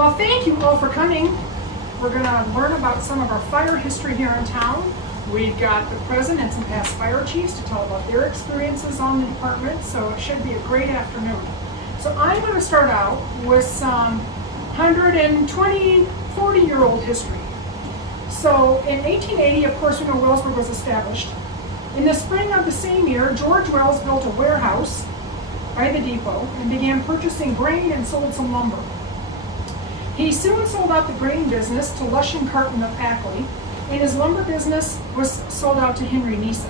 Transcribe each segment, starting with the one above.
Well, thank you all for coming. We're going to learn about some of our fire history here in town. We've got the present and some past fire chiefs to tell about their experiences on the department, so it should be a great afternoon. So I'm going to start out with some 120, 40-year-old history. So in 1880, of course, we know Wellsburg was established. In the spring of the same year, George Wells built a warehouse by the depot and began purchasing grain and sold some lumber. He soon sold out the grain business to Lush & Carton of Ackley, and his lumber business was sold out to Henry Neeson.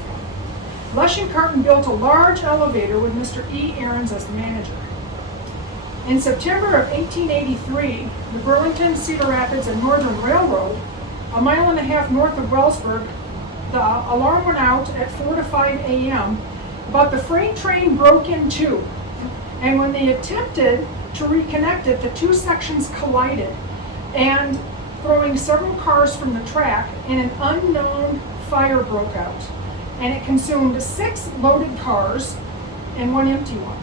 Lush & Carton built a large elevator with Mr. E. Ahrens as the manager. In September of 1883, the Burlington, Cedar Rapids, and Northern Railroad, a mile and a half north of Wellsburg, the alarm went out at 4 to 5 a.m. but the freight train broke in two, and when they attempted to reconnect it, the two sections collided, and throwing several cars from the track, and an unknown fire broke out, and it consumed 6 loaded cars and 1 empty one.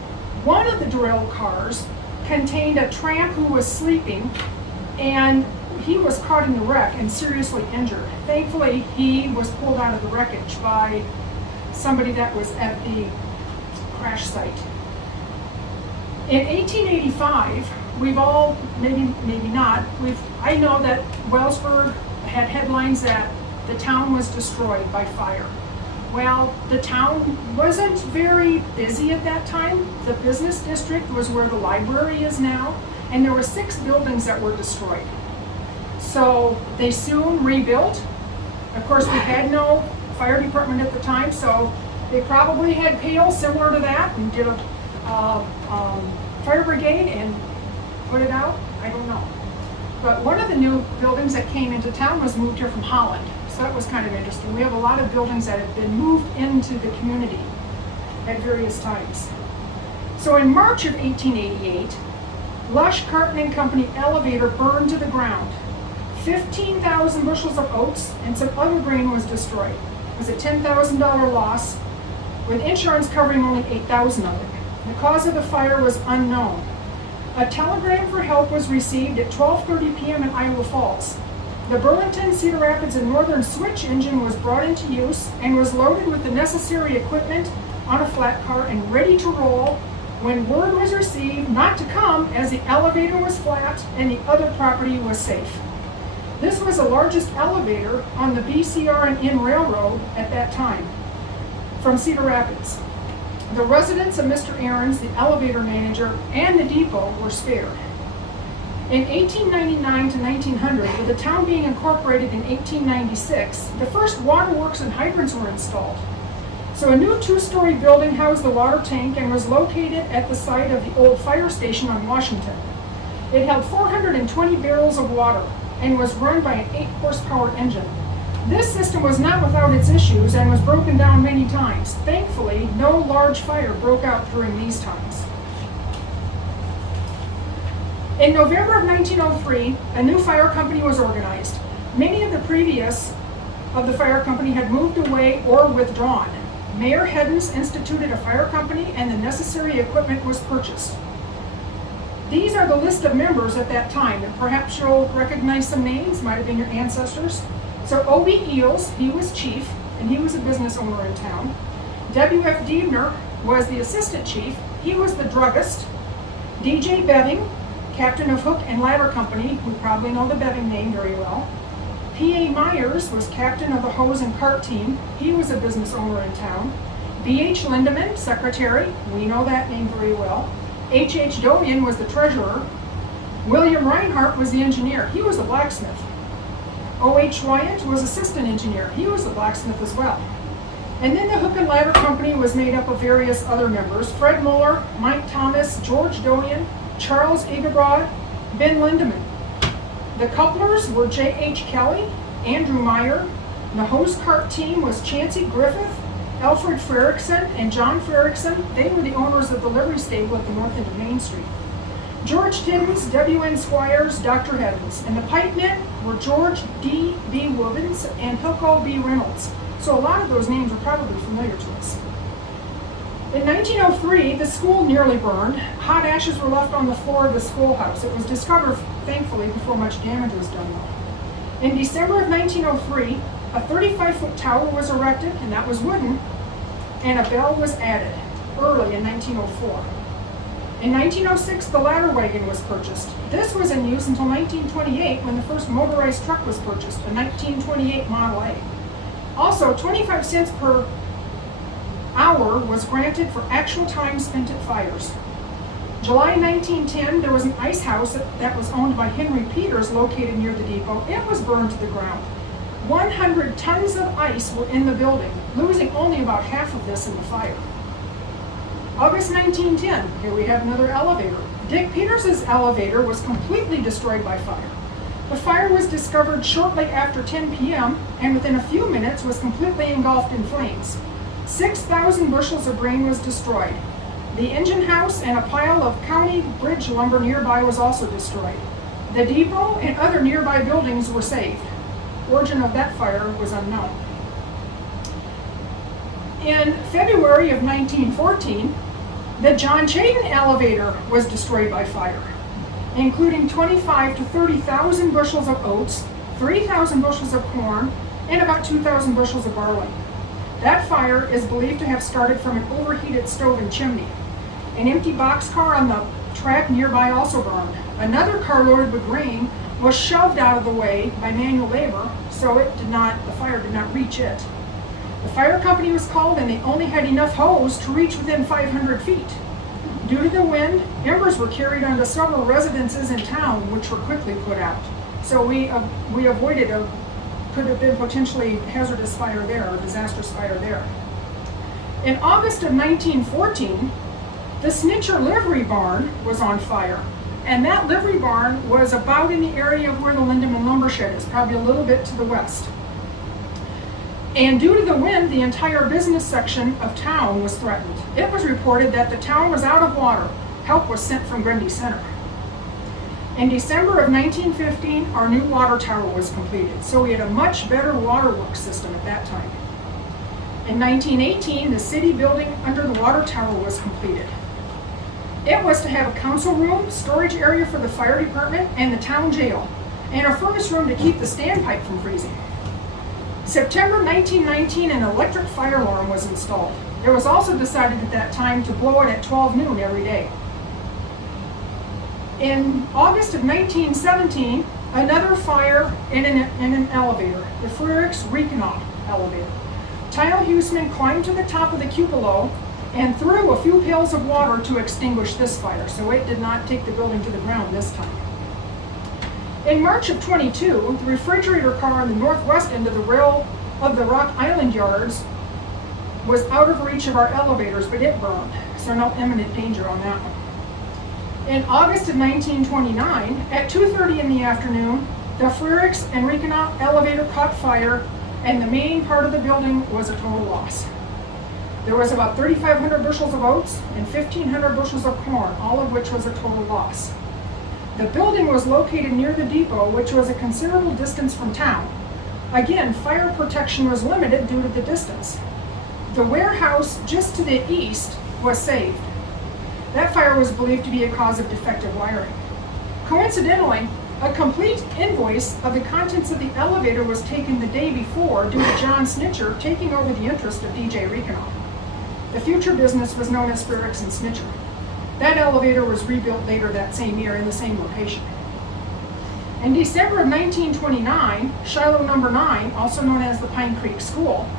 One of the derailed cars contained a tramp who was sleeping, and he was caught in the wreck and seriously injured. Thankfully, he was pulled out of the wreckage by somebody that was at the crash site. In 1885, we've all, maybe not, I know that Wellsburg had headlines that the town was destroyed by fire. Well, the town wasn't very busy at that time. The business district was where the library is now, and there were 6 buildings that were destroyed. So they soon rebuilt. Of course, we had no fire department at the time, so they probably had pails similar to that and did a fire brigade and put it out. I don't know. But one of the new buildings that came into town was moved here from Holland. So that was kind of interesting. We have a lot of buildings that have been moved into the community at various times. So in March of 1888, Lush, Carton and Company elevator burned to the ground. 15,000 bushels of oats and some other grain was destroyed. It was a $10,000 loss, with insurance covering only $8,000 of it. The cause of the fire was unknown. A telegram for help was received at 12:30 p.m. in Iowa Falls. The Burlington, Cedar Rapids, and Northern switch engine was brought into use and was loaded with the necessary equipment on a flat car and ready to roll when word was received not to come, as the elevator was flat and the other property was safe. This was the largest elevator on the BCR and N Railroad at that time from Cedar Rapids. The residents of Mr. Ahrens, the elevator manager, and the depot were spared. In 1899 to 1900, with the town being incorporated in 1896, the first waterworks and hydrants were installed. So a new 2-story building housed the water tank and was located at the site of the old fire station on Washington. It held 420 barrels of water and was run by an 8-horsepower engine. This system was not without its issues and was broken down many times. Thankfully, no large fire broke out during these times. In November of 1903, a new fire company was organized. Many of the previous of the fire company had moved away or withdrawn. Mayor Heddens instituted a fire company and the necessary equipment was purchased. These are the list of members at that time, and perhaps you'll recognize some names, might have been your ancestors. So O.B. Eels, he was chief, and he was a business owner in town. W.F. Diebner was the assistant chief. He was the druggist. D.J. Beving, captain of Hook and Ladder Company, we probably know the Beving name very well. P.A. Myers was captain of the hose and cart team. He was a business owner in town. B.H. Lindeman, secretary, we know that name very well. H.H. Dovian was the treasurer. William Reinhardt was the engineer. He was a blacksmith. O.H. Wyant was assistant engineer. He was a blacksmith as well. And then the Hook and Ladder Company was made up of various other members: Fred Muller, Mike Thomas, George Doyen, Charles Egebrod, Ben Lindeman. The couplers were J.H. Kelly, Andrew Meyer. The hose cart team was Chancey Griffith, Alfred Frerickson, and John Frerickson. They were the owners of the livery stable at the north end of Main Street. George Timmons, W.N. Squires, Dr. Heddens. And the pipe men were George D. B. Woobens and Hilco B. Reynolds. So a lot of those names are probably familiar to us. In 1903, the school nearly burned. Hot ashes were left on the floor of the schoolhouse. It was discovered, thankfully, before much damage was done, though. In December of 1903, a 35-foot tower was erected, and that was wooden, and a bell was added early in 1904. In 1906, the ladder wagon was purchased. This was in use until 1928 when the first motorized truck was purchased, a 1928 Model A. Also, 25 cents per hour was granted for actual time spent at fires. July 1910, there was an ice house that was owned by Henry Peters located near the depot. It was burned to the ground. 100 tons of ice were in the building, losing only about half of this in the fire. August 1910, here we have another elevator. Dick Peters' elevator was completely destroyed by fire. The fire was discovered shortly after 10 p.m. and within a few minutes was completely engulfed in flames. 6,000 bushels of grain was destroyed. The engine house and a pile of county bridge lumber nearby was also destroyed. The depot and other nearby buildings were saved. Origin of that fire was unknown. In February of 1914, the John Chayton elevator was destroyed by fire, including 25 to 30,000 bushels of oats, 3,000 bushels of corn, and about 2,000 bushels of barley. That fire is believed to have started from an overheated stove and chimney. An empty boxcar on the track nearby also burned. Another car loaded with grain was shoved out of the way by manual labor, so the fire did not reach it. The fire company was called and they only had enough hose to reach within 500 feet. Due to the wind, embers were carried onto several residences in town, which were quickly put out. So we avoided could have been potentially hazardous fire there, or disastrous fire there. In August of 1914, the Snitcher livery barn was on fire. And that livery barn was about in the area of where the Lindemann lumber shed is, probably a little bit to the west. And due to the wind, the entire business section of town was threatened. It was reported that the town was out of water. Help was sent from Grundy Center. In December of 1915, our new water tower was completed, so we had a much better waterworks system at that time. In 1918, the city building under the water tower was completed. It was to have a council room, storage area for the fire department, and the town jail, and a furnace room to keep the standpipe from freezing. September 1919, an electric fire alarm was installed. It was also decided at that time to blow it at 12 noon every day. In August of 1917, another fire in an elevator, the Fredericks-Reichenau elevator. Tyle Huseman climbed to the top of the cupola and threw a few pails of water to extinguish this fire, so it did not take the building to the ground this time. In March of 22, the refrigerator car on the northwest end of the rail of the Rock Island yards was out of reach of our elevators, but it burned, so no imminent danger on that one. In August of 1929, at 2:30 in the afternoon, the Fredericks and Reichenau elevator caught fire, and the main part of the building was a total loss. There was about 3,500 bushels of oats and 1,500 bushels of corn, all of which was a total loss. The building was located near the depot, which was a considerable distance from town. Again, fire protection was limited due to the distance. The warehouse just to the east was saved. That fire was believed to be a cause of defective wiring. Coincidentally, a complete invoice of the contents of the elevator was taken the day before due to John Snitcher taking over the interest of DJ Reichenau. The future business was known as Fredericks and Snitcher. That elevator was rebuilt later that same year in the same location. In December of 1929, Shiloh No. 9, also known as the Pine Creek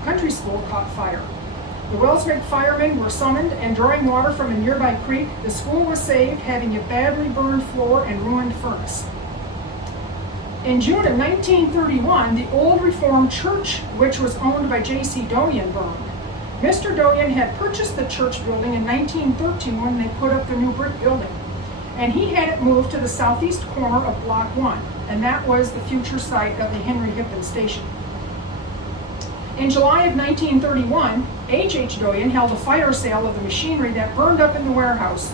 Country School, caught fire. The Wellsburg firemen were summoned, and drawing water from a nearby creek, the school was saved, having a badly burned floor and ruined furnace. In June of 1931, the old Reformed church, which was owned by J.C. Doyen, burned. Mr. Doyen had purchased the church building in 1913 when they put up the new brick building, and he had it moved to the southeast corner of Block 1, and that was the future site of the Henry Hippen Station. In July of 1931, H.H. Doyen held a fire sale of the machinery that burned up in the warehouse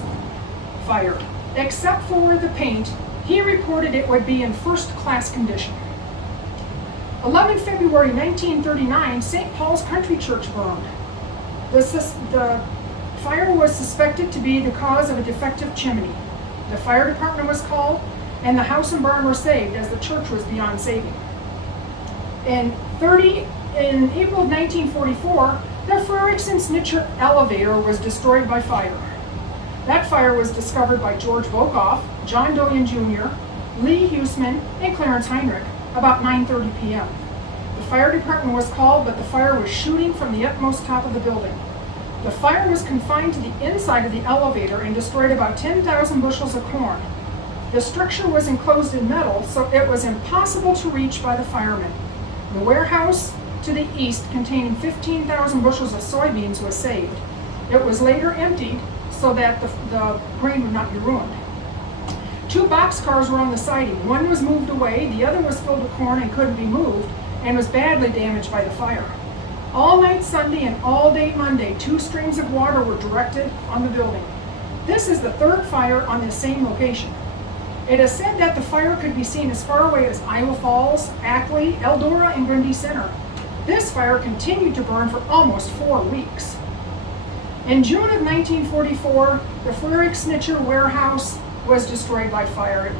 fire. Except for the paint, he reported it would be in first-class condition. 11 February 1939, St. Paul's Country Church burned. The fire was suspected to be the cause of a defective chimney. The fire department was called, and the house and barn were saved as the church was beyond saving. In April of 1944, the Frederickson-Snitcher elevator was destroyed by fire. That fire was discovered by George Volkoff, John Doyen Jr., Lee Huseman, and Clarence Heinrich about 9:30 p.m. The fire department was called, but the fire was shooting from the utmost top of the building. The fire was confined to the inside of the elevator and destroyed about 10,000 bushels of corn. The structure was enclosed in metal, so it was impossible to reach by the firemen. The warehouse to the east, containing 15,000 bushels of soybeans, was saved. It was later emptied so that the grain would not be ruined. 2 boxcars were on the siding. One was moved away, the other was filled with corn and couldn't be moved, and was badly damaged by the fire. All night Sunday and all day Monday, 2 streams of water were directed on the building. This is the 3rd fire on this same location. It is said that the fire could be seen as far away as Iowa Falls, Ackley, Eldora, and Grundy Center. This fire continued to burn for almost 4 weeks. In June of 1944, the Frederick-Snitcher warehouse was destroyed by fire.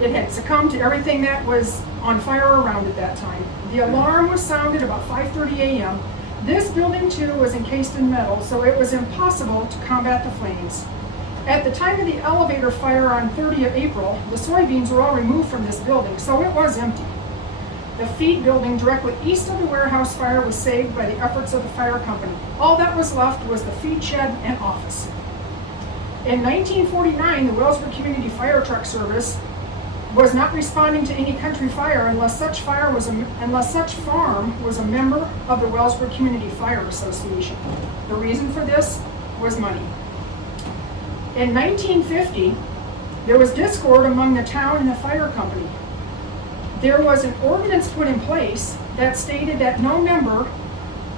It had succumbed to everything that was on fire around at that time. The alarm was sounded about 5:30 a.m. This building too was encased in metal, so it was impossible to combat the flames. At the time of the elevator fire on 30th of April, the soybeans were all removed from this building, so it was empty. The feed building directly east of the warehouse fire was saved by the efforts of the fire company. All that was left was the feed shed and office. In 1949, the Wellsburg Community Fire Truck Service was not responding to any country fire unless such farm was a member of the Wellsburg Community Fire Association. The reason for this was money. In 1950, there was discord among the town and the fire company. There was an ordinance put in place that stated that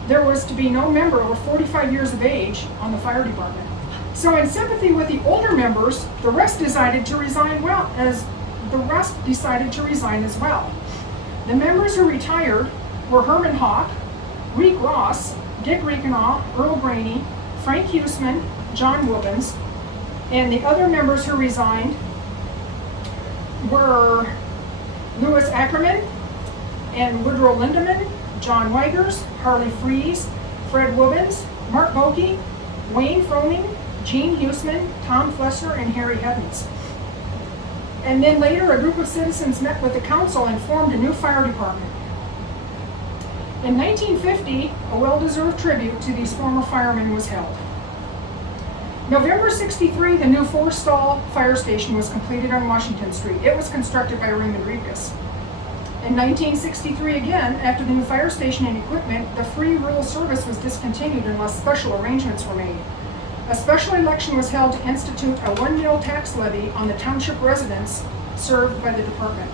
there was to be no member over 45 years of age on the fire department. So in sympathy with the older members, the rest decided to resign as well. The members who retired were Herman Hawk, Reek Ross, Dick Reekanaw, Earl Graney, Frank Huseman, John Woobens, and the other members who resigned were Louis Ackerman and Woodrow Lindeman, John Weigers, Harley Fries, Fred Woobens, Mark Bogie, Wayne Froning, Gene Huseman, Tom Flessner, and Harry Hedens. And then later, a group of citizens met with the council and formed a new fire department. In 1950, a well-deserved tribute to these former firemen was held. November 63, the new 4-stall fire station was completed on Washington Street. It was constructed by Raymond Rekas. In 1963 again, after the new fire station and equipment, the free rural service was discontinued unless special arrangements were made. A special election was held to institute a 1 mil tax levy on the township residents served by the department.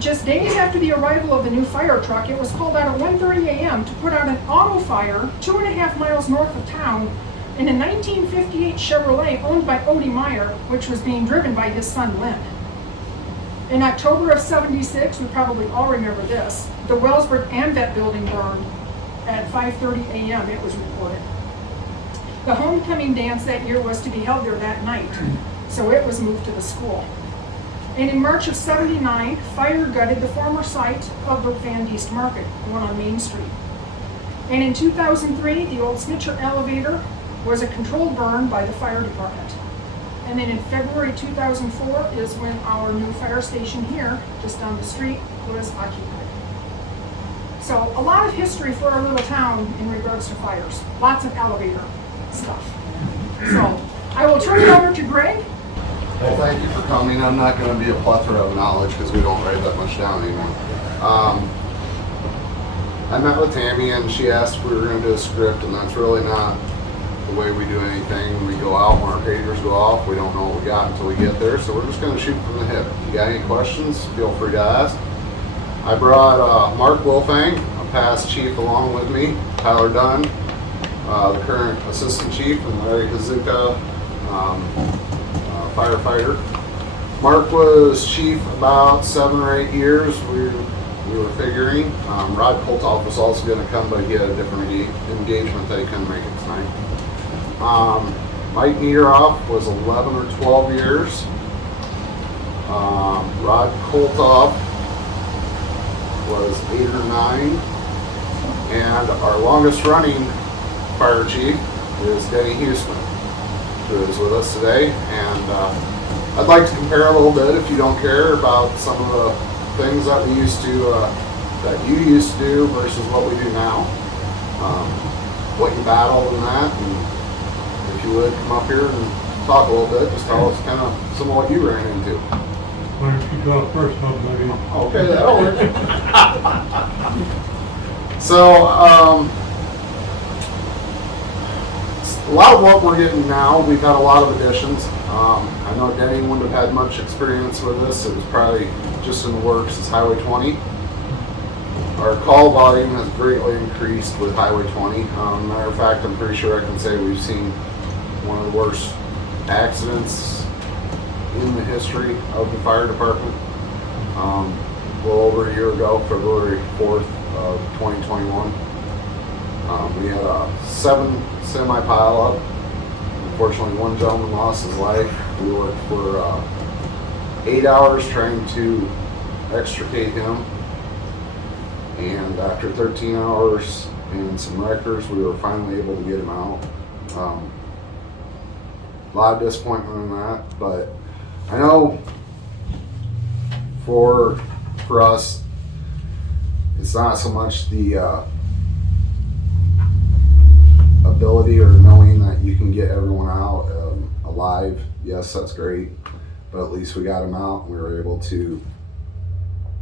Just days after the arrival of the new fire truck, it was called out at 1:30 a.m. to put out an auto fire 2.5 miles north of town in a 1958 Chevrolet owned by Odie Meyer, which was being driven by his son Lynn. In October of '76, we probably all remember this, the Wellsburg AMVET building burned at 5:30 a.m. It was reported. The homecoming dance that year was to be held there that night, so it was moved to the school. And in March of '79, fire gutted the former site of the Van Diest Market, the one on Main Street. And in 2003, the old Snitcher elevator was a controlled burn by the fire department. And then in February 2004 is when our new fire station here, just down the street, was occupied. So a lot of history for our little town in regards to fires. Lots of elevator stuff. So I will turn it over to Greg. Well, thank you for coming. I'm not going to be a plethora of knowledge because we don't write that much down anymore. I met with Tammy and she asked if we were going to do a script, and that's really not the way we do anything. When we go out, when our pagers go off, we don't know what we got until we get there, so we're just going to shoot from the hip. If you got any questions, feel free to ask. I brought Mark Wolfang, a past chief, along with me, Tyler Dunn, the current assistant chief, and Larry Kazuka, firefighter. Mark was chief about 7 or 8 years. We we were figuring. Rod Koltoff was also going to come, but he had a different engagement that he couldn't make it tonight. Mike Niederhoff was 11 or 12 years. Rod Koltoff was 8 or 9. And our longest running fire chief is Denny Huseman, who is with us today. And I'd like to compare a little bit, if you don't care, about some of the things that we used to, that you used to do versus what we do now. What you battled and that, and if you would come up here and talk a little bit, just tell us kind of some of what you ran into. Why don't you talk first, buddy? Okay, that'll work. So, a lot of what we're getting now, we've had a lot of additions. I know Denny wouldn't have had much experience with this. It was probably just in the works as Highway 20. Our call volume has greatly increased with Highway 20. Matter of fact, I'm pretty sure I can say we've seen one of the worst accidents in the history of the fire department. A little over a year ago, February 4th of 2021. We had a 7 semi pileup. Unfortunately, one gentleman lost his life. We worked for 8 hours trying to extricate him. And after 13 hours and some wreckers, we were finally able to get him out. A lot of disappointment in that, but I know for us, it's not so much the ability or knowing that you can get everyone out alive. Yes, that's great, but at least we got him out and we were able to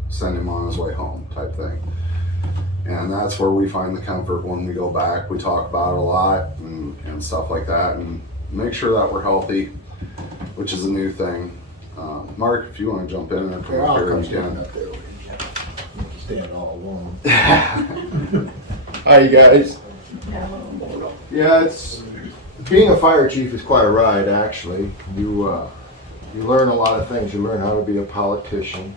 send him on his way home type thing. And that's where we find the comfort when we go back. We talk about it a lot and stuff like that, and make sure that we're healthy, which is a new thing. Mark, if you want to jump in and come up here, you can. Up there. Stand all alone. Hi, you guys. Yeah, it's being a fire chief is quite a ride. Actually, you learn a lot of things. You learn how to be a politician.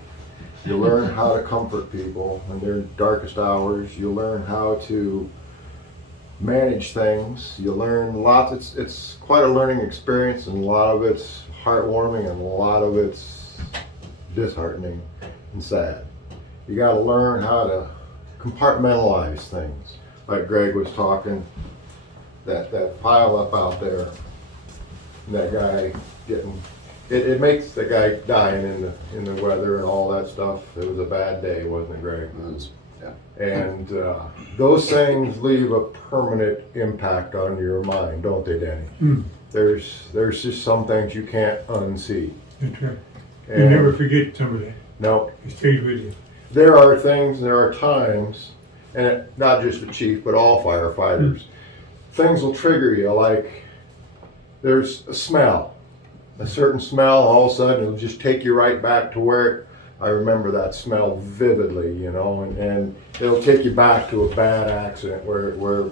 You learn how to comfort people in their darkest hours. You learn how to manage things. You learn lots. It's quite a learning experience, and a lot of it's heartwarming, and a lot of it's disheartening and sad. You got to learn how to compartmentalize things. Like Greg was talking, that pile up out there, and that guy getting. It makes the guy dying in the weather and all that stuff. It was a bad day, wasn't it, Greg? It was, yeah. And those things leave a permanent impact on your mind, don't they, Danny? Mm. There's just some things you can't unsee. That's right. You And never forget some of that. no, It stays with you. there are things, there are times, and not just the chief, but all firefighters, things will trigger you. Like there's a smell. A certain smell, all of a sudden it'll just take you right back to where I remember that smell vividly, you know, and it'll take you back to a bad accident where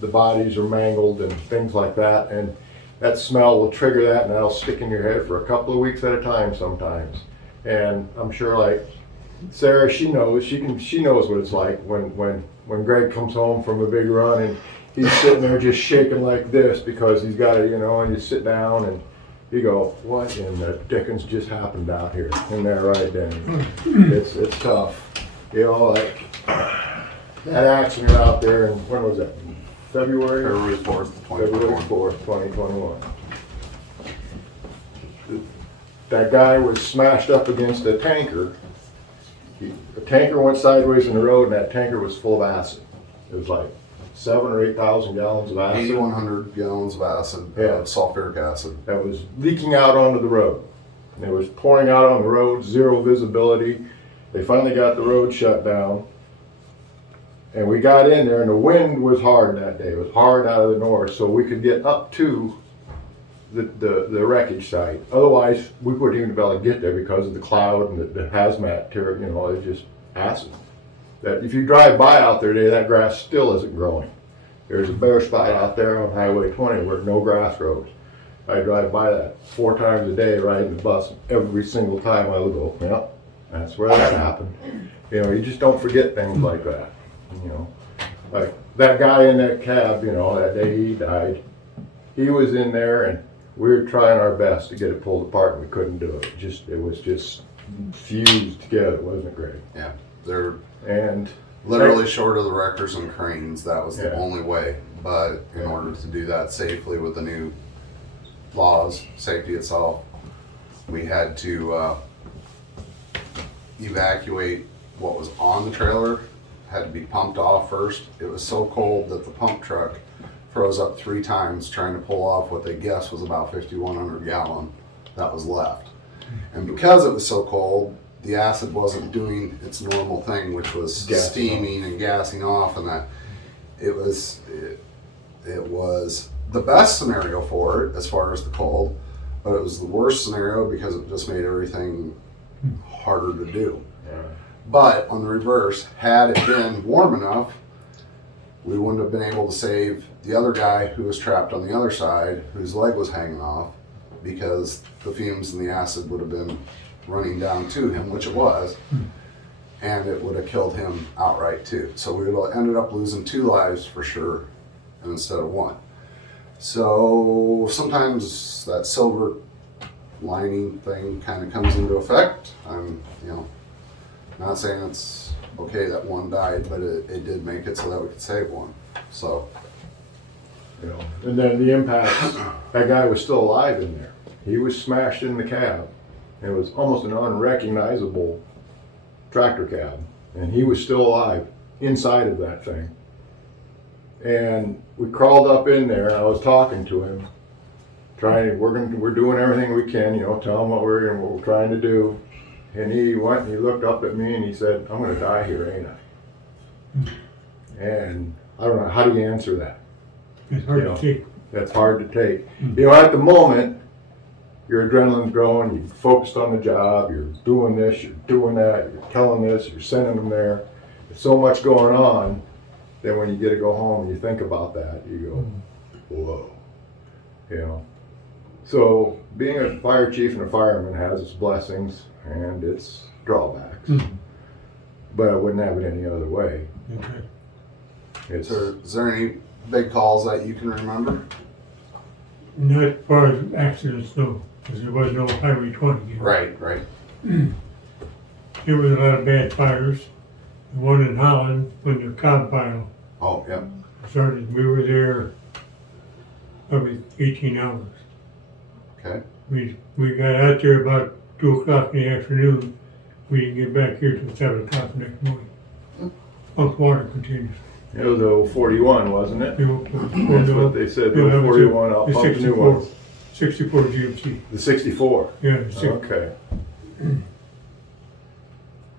the bodies are mangled and things like that, and that smell will trigger that, and that'll stick in your head for a couple of weeks at a time sometimes. And I'm sure, like Sarah, she knows what it's like when Greg comes home from a big run and he's sitting there just shaking like this because he's got to, you know, and you sit down and you go, what in the dickens just happened out here? In there, right, Danny? It's tough. You know, like that accident out there, and when was that? February 4th, 2021. That guy was smashed up against a tanker. The tanker went sideways in the road, and that tanker was full of acid. It was like 7,000 or 8,000 gallons of acid. 8,100 gallons of acid, Yeah. sulfuric acid. That was leaking out onto the road. And it was pouring out on the road, zero visibility. They finally got the road shut down. And we got in there, and the wind was hard that day. It was hard out of the north, so we could get up to the wreckage site. Otherwise, we wouldn't even be able to get there because of the cloud and the hazmat, you know, it's just acid. That if you drive by out there today, that grass still isn't growing. There's a bare spot out there on Highway 20 where no grass grows. I drive by that 4 times a day riding the bus. Every single time I would go, yeah, That's where that happened. You know, you just don't forget things like that. You know, like that guy in that cab, you know, that day he died, he was in there and we were trying our best to get it pulled apart and we couldn't do it. It was just fused together, wasn't it, Greg? Yeah, they're And literally short of the wreckers and cranes. That was the Yeah. only way. But in order to do that safely with the new laws, safety itself, we had to evacuate what was on the trailer. Had to be pumped off first. It was so cold that the pump truck froze up 3 times trying to pull off what they guessed was about 5,100 gallon that was left. And because it was so cold, the acid wasn't doing its normal thing, which was Gassing steaming and gassing off, and that it was the best scenario for it as far as the cold, but it was the worst scenario because it just made everything harder to do. yeah. But on the reverse, had it been warm enough, we wouldn't have been able to save the other guy who was trapped on the other side, whose leg was hanging off, because the fumes and the acid would have been running down to him, which it was, and it would have killed him outright too. So we would have ended up losing 2 lives for sure instead of 1. So sometimes that silver lining thing kind of comes into effect. I'm, not saying it's okay that 1 died, but it did make it so that we could save 1. So, You know, and then the impact, that guy was still alive in there. He was smashed in the cab. It was almost an unrecognizable tractor cab. And he was still alive inside of that thing. And we crawled up in there and I was talking to him, we're doing everything we can, tell him what we're trying to do. And he went and he looked up at me and he said, "I'm gonna die here, ain't I?" And I don't know, how do you answer that? It's hard to take. That's hard to take. At the moment, your adrenaline's growing, you're focused on the job, you're doing this, you're doing that, you're telling this, you're sending them there. There's so much going on, then when you get to go home and you think about that, you go, whoa. So being a fire chief and a fireman has its blessings and its drawbacks. But I wouldn't have it any other way. Okay. is there any big calls that you can remember? Not as far as accidents, no, because there was no Highway 20 yet. Right. There was a lot of bad fires. The one in Holland, when the cob pile Oh, yep. started, we were there probably 18 hours. Okay. We got out there about 2 o'clock in the afternoon. We didn't get back here till 7 o'clock the next morning. Pump water continues. It was the 41, wasn't it? That's what they said, No, the that was 41, I'll the pump the new one. 64 GMC. The 64? Yeah, Okay.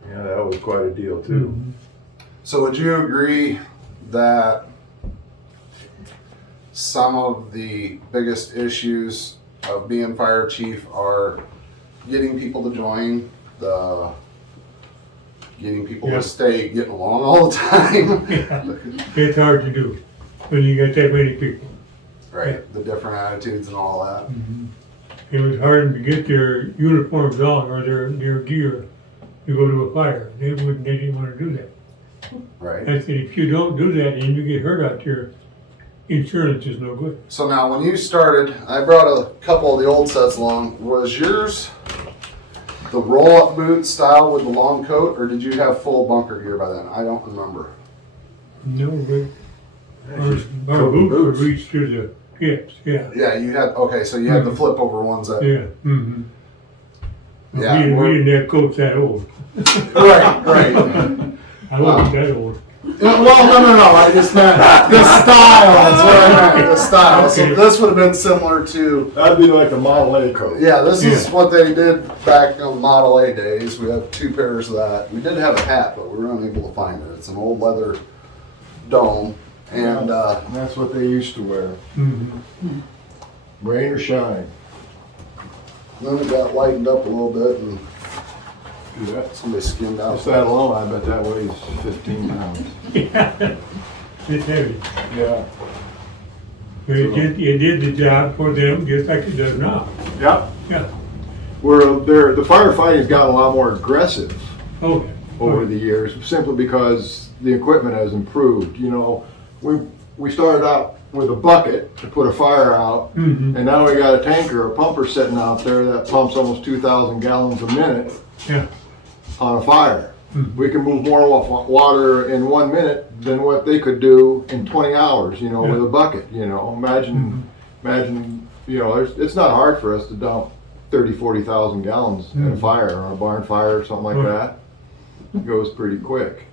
Yeah, that was quite a deal too. So would you agree that some of the biggest issues of being fire chief are getting people to join, getting people Yeah. to stay getting along all the time? Yeah, it's hard to do when you got that many people. Right, the different attitudes and all that. It was hard to get their uniforms on or their gear to go to a fire. They didn't want to do that. Right. I said, if you don't do that and you get hurt out there, insurance is no good. So now when you started, I brought a couple of the old sets along. Was yours the roll-up boot style with the long coat, or did you have full bunker gear by then? I don't remember. No, but Just our coat boots would boots. reach through the hips, yeah. Yeah, you had, okay, so you had the flip over ones that, Yeah. Yeah, We we're- didn't have coats that old. right. I wasn't that old. Well, no, I just meant the style, that's what I meant, the style. So Okay. this would have been similar to, That'd be like a Model A coat. yeah, this is Yeah. what they did back on Model A days. We have 2 pairs of that. We did have a hat, but we were unable to find it. It's an old leather dome, and, That's what they used to wear, rain or shine. then it got lightened up a little bit, and Do that. somebody skimmed out. Just that alone, I bet that weighs 15 pounds. Yeah. It's heavy. Yeah. But it did the job for them just like it does now. Yep. Yeah. the firefighting's gotten a lot more aggressive Oh, yeah. over the years, simply because the equipment has improved. You know, we started out with a bucket to put a fire out, Mhm. and now we got a tanker, a pumper sitting out there that pumps almost 2,000 gallons a minute Yeah. on a fire. Mhm. We can move more water in 1 minute than what they could do in 20 hours, you know, Yeah. with a bucket. You know, imagine, you know, it's not hard for us to dump 30, 40,000 gallons in a Mhm. fire, or a barn fire or something like Right. that. It goes pretty quick.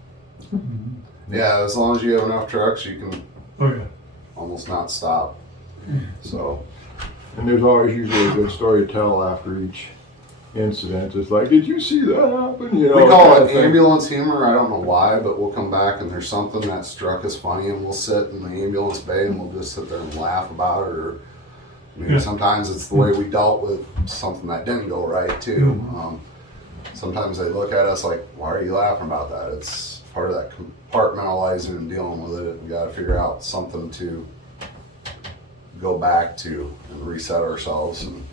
Yeah, as long as you have enough trucks, you can Oh, yeah. almost not stop. So, And there's always usually a good story to tell after each incident. It's like, did you see that happen? You know, we kind call of it thing. ambulance humor. I don't know why, but we'll come back and there's something that struck us funny, and we'll sit in the ambulance bay and we'll just sit there and laugh about it. Or maybe Yeah. sometimes it's the way we dealt with something that didn't go right too. Sometimes they look at us like, "Why are you laughing about that?" It's part of that compartmentalizing and dealing with it. We got to figure out something to go back to and reset ourselves and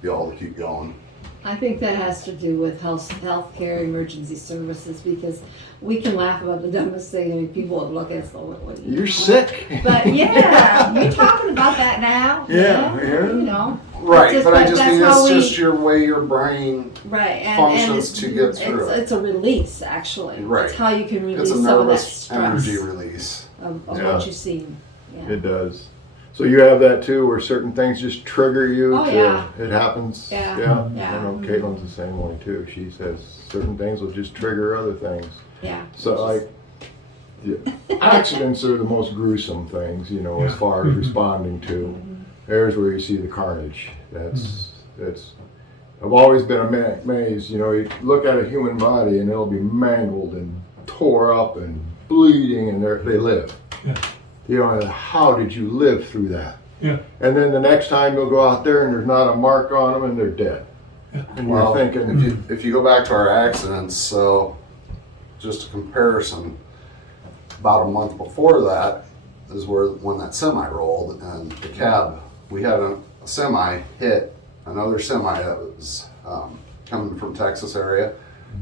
be able to keep going. I think that has to do with healthcare, emergency services, because we can laugh about the dumbest thing, and people would look at us, what are you You're doing?" sick. But yeah, you're talking about that now. Yeah, you know, yeah. You know, Right, Just- but I but just that's mean how it's we- just your way your brain right. And functions it's, to get through it. It's a release, actually. Right. It's how you can release It's a some of that nervous stress energy release. of Yeah. what you've seen. Yeah. It does. So you have that too, where certain things just trigger you. Oh, yeah. It happens. Yeah. I know Caitlin's the same way too. She says certain things will just trigger other things. Yeah. So like, accidents are the most gruesome things, you know, as far as responding to. There's where you see the carnage. That's. I've always been amazed. You know, you look at a human body and it'll be mangled and tore up and bleeding, and they live. Yeah. You know, how did you live through that? Yeah. And then the next time you'll go out there and there's not a mark on them and they're dead. Yeah. And Well, you're thinking, if you go back to our accidents, so just a comparison, about a month before that is when that semi rolled, and the cab, we had a semi hit another semi that was coming from Texas area,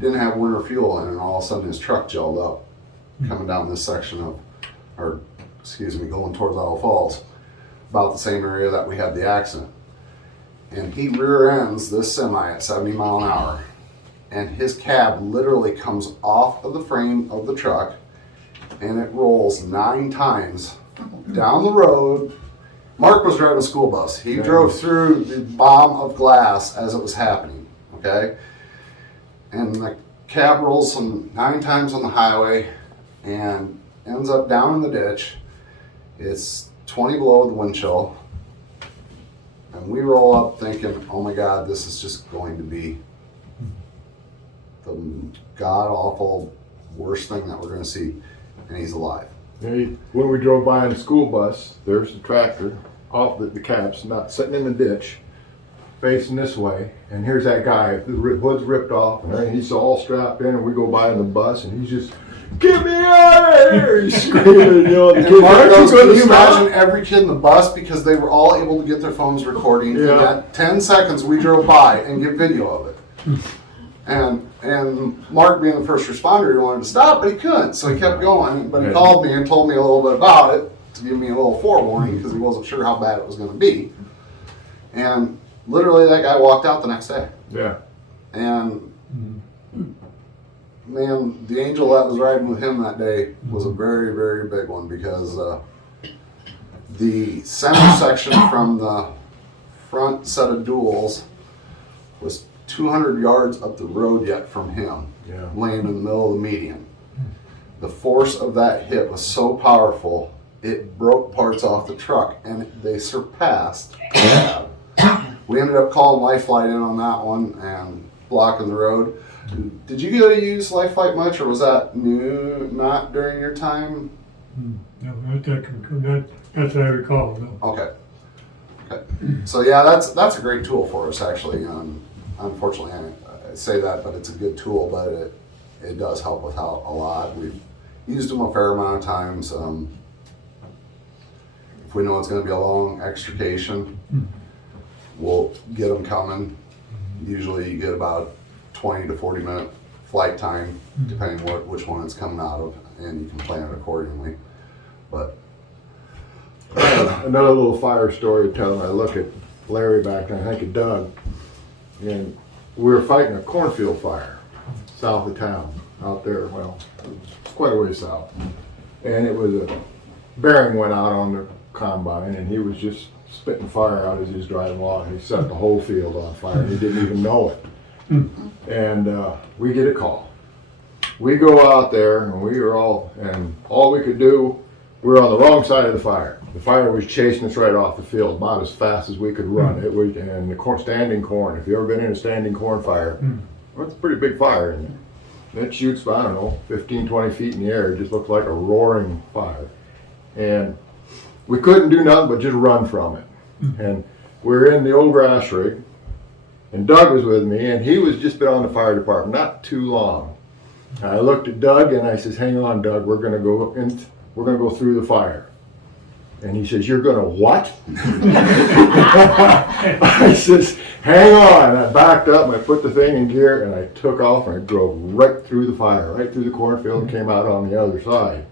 didn't have winter fuel in, and all of a sudden his truck gelled up coming down this section of, or excuse me, going towards Isle Falls, about the same area that we had the accident. And he rear ends this semi at 70 mile an hour, and his cab literally comes off of the frame of the truck, and it rolls 9 times down the road. Mark was driving a school bus. He drove through the bomb of glass as it was happening, okay? And the cab rolls some 9 times on the highway and ends up down in the ditch. It's 20 below the wind chill. And we roll up thinking, oh my God, this is just going to be the god-awful worst thing that we're going to see. And he's alive. when we drove by in the school bus, there's the tractor, off the cab's not sitting in the ditch, facing this way, and here's that guy, the hood's ripped off, and he's all strapped in, and we go by in the bus, and he's just, "Get me out of here!" He's screaming, you know, the And kids, Mark "Aren't goes, you gonna can you stop?" imagine every kid in the bus, because they were all able to get their phones recording. In Yeah. that 10 seconds we drove by and get video of it. And Mark, being the first responder, he wanted to stop, but he couldn't, so he kept going. But he Right. called me and told me a little bit about it to give me a little forewarning, because he wasn't sure how bad it was going to be. And literally, that guy walked out the next day. Yeah. And man, the angel that was riding with him that day was a very, very big one, because the center section from the front set of duals was 200 yards up the road yet from him, Yeah. laying in the middle of the median. The force of that hit was so powerful, it broke parts off the truck, and they surpassed the cab. We ended up calling Lifelight in on that one and blocking the road. Did you get to use Lifelight much, or was that new, not during your time? No, that's what I recall, though. Okay. So yeah, that's a great tool for us, actually. Unfortunately, I say that, but it's a good tool, but it does help us out a lot. We've used them a fair amount of times. If we know it's going to be a long extrication, we'll get them coming Usually you get about 20 to 40 minute flight time, depending which one it's coming out of, and you can plan it accordingly. But another little fire story to tell. I look at Larry back and I think of Doug, and we were fighting a cornfield fire south of town out there. Well, quite a ways south, and it was a bearing went out on the combine, and he was just spitting fire out as he was driving along. He set the whole field on fire, and he didn't even know it. And we get a call. We go out there, and all we could do, we were on the wrong side of the fire. The fire was chasing us right off the field, about as fast as we could run. It was, and the standing corn. If you've ever been in a standing corn fire, well, it's a pretty big fire in there. It shoots, I don't know, 15, 20 feet in the air. It just looks like a roaring fire. And we couldn't do nothing but just run from it. And we're in the old grass rig, and Doug was with me, and he was just been on the fire department not too long. And I looked at Doug and I says, "Hang on, Doug, we're gonna go through the fire." And he says, "You're gonna what?" I says, "Hang on." And I backed up and I put the thing in gear and I took off and I drove right through the fire, right through the cornfield, and came out on the other side.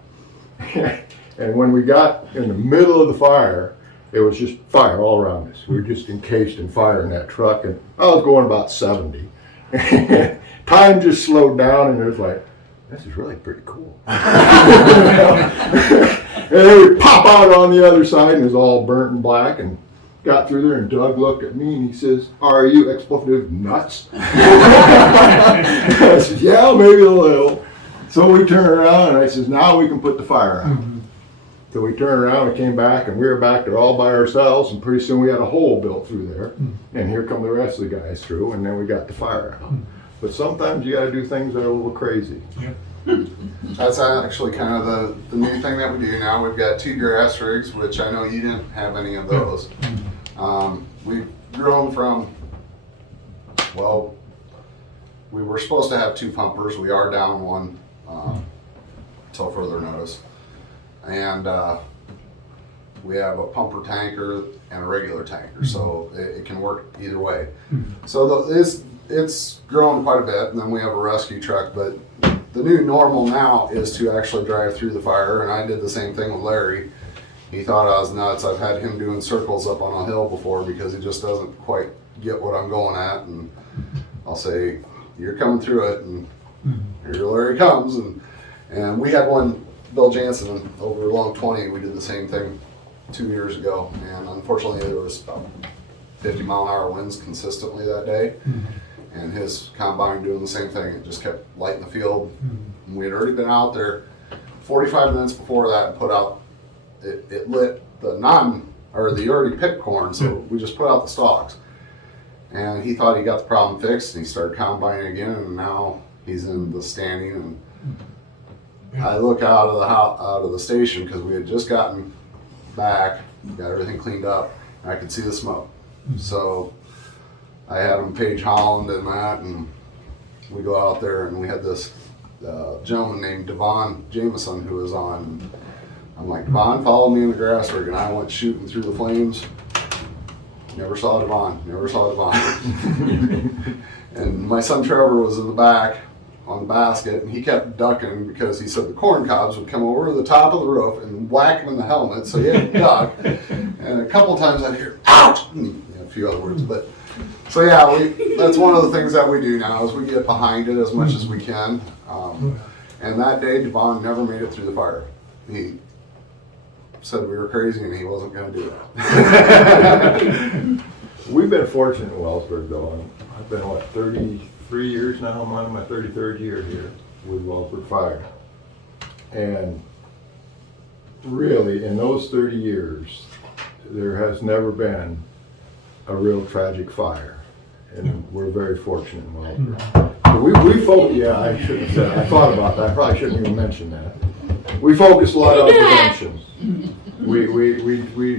And when we got in the middle of the fire, it was just fire all around us. We were just encased in fire in that truck, and I was going about 70. Time just slowed down, and it was like, this is really pretty cool. And then we pop out on the other side, and it was all burnt and black, and got through there, and Doug looked at me, and he says, "Are you expletive nuts?" I said, "Yeah, maybe a little." So we turned around, and I says, "Now we can put the fire out." So we turned around and came back, and we were back there all by ourselves, and pretty soon we had a hole built through there, and here come the rest of the guys through, and then we got the fire out. But sometimes you gotta do things that are a little crazy. that's actually kind of the new thing that we do now. We've got 2 grass rigs, which I know you didn't have any of those. We've grown from, well, we were supposed to have 2 pumpers. We are down 1 till further notice. And we have a pumper tanker and a regular tanker, so it can work either way. So it's grown quite a bit, and then we have a rescue truck, but the new normal now is to actually drive through the fire, and I did the same thing with Larry. He thought I was nuts. I've had him doing circles up on a hill before because he just doesn't quite get what I'm going at, and I'll say, "You're coming through it," and here Larry comes, and we had one, Bill Jansen, over Long 20, we did the same thing 2 years ago, and unfortunately there was about 50-mile-an-hour winds consistently that day, and his combine doing the same thing. It just kept lighting the field, and we had already been out there 45 minutes before that and put out, it lit the already picked corn, so we just put out the stalks, and he thought he got the problem fixed, and he started combining again, and now he's in the standing, and I look out of the station because we had just gotten back, got everything cleaned up, and I could see the smoke. So I had him page Holland and that, and we go out there, and we had this gentleman named Devon Jameson who was on. I'm like, "Devon, follow me in the grass rig," and I went shooting through the flames. Never saw Devon. And my son Trevor was in the back on the basket, and he kept ducking because he said the corn cobs would come over the top of the roof and whack him in the helmet, so he had to duck. And a couple of times I'd hear, "Ouch!" and a few other words. But so yeah, that's one of the things that we do now is we get behind it as much as we can. And that day, Devon never made it through the fire. He said we were crazy and he wasn't going to do it. We've been fortunate in Wellsburg, though. I've been, 33 years now? I'm on my 33rd year here with Wellsburg Fire. And really, in those 30 years, there has never been a real tragic fire. And we're very fortunate in Wellsburg. I shouldn't have said, I thought about that. I probably shouldn't even mention that. We focus a lot on prevention. We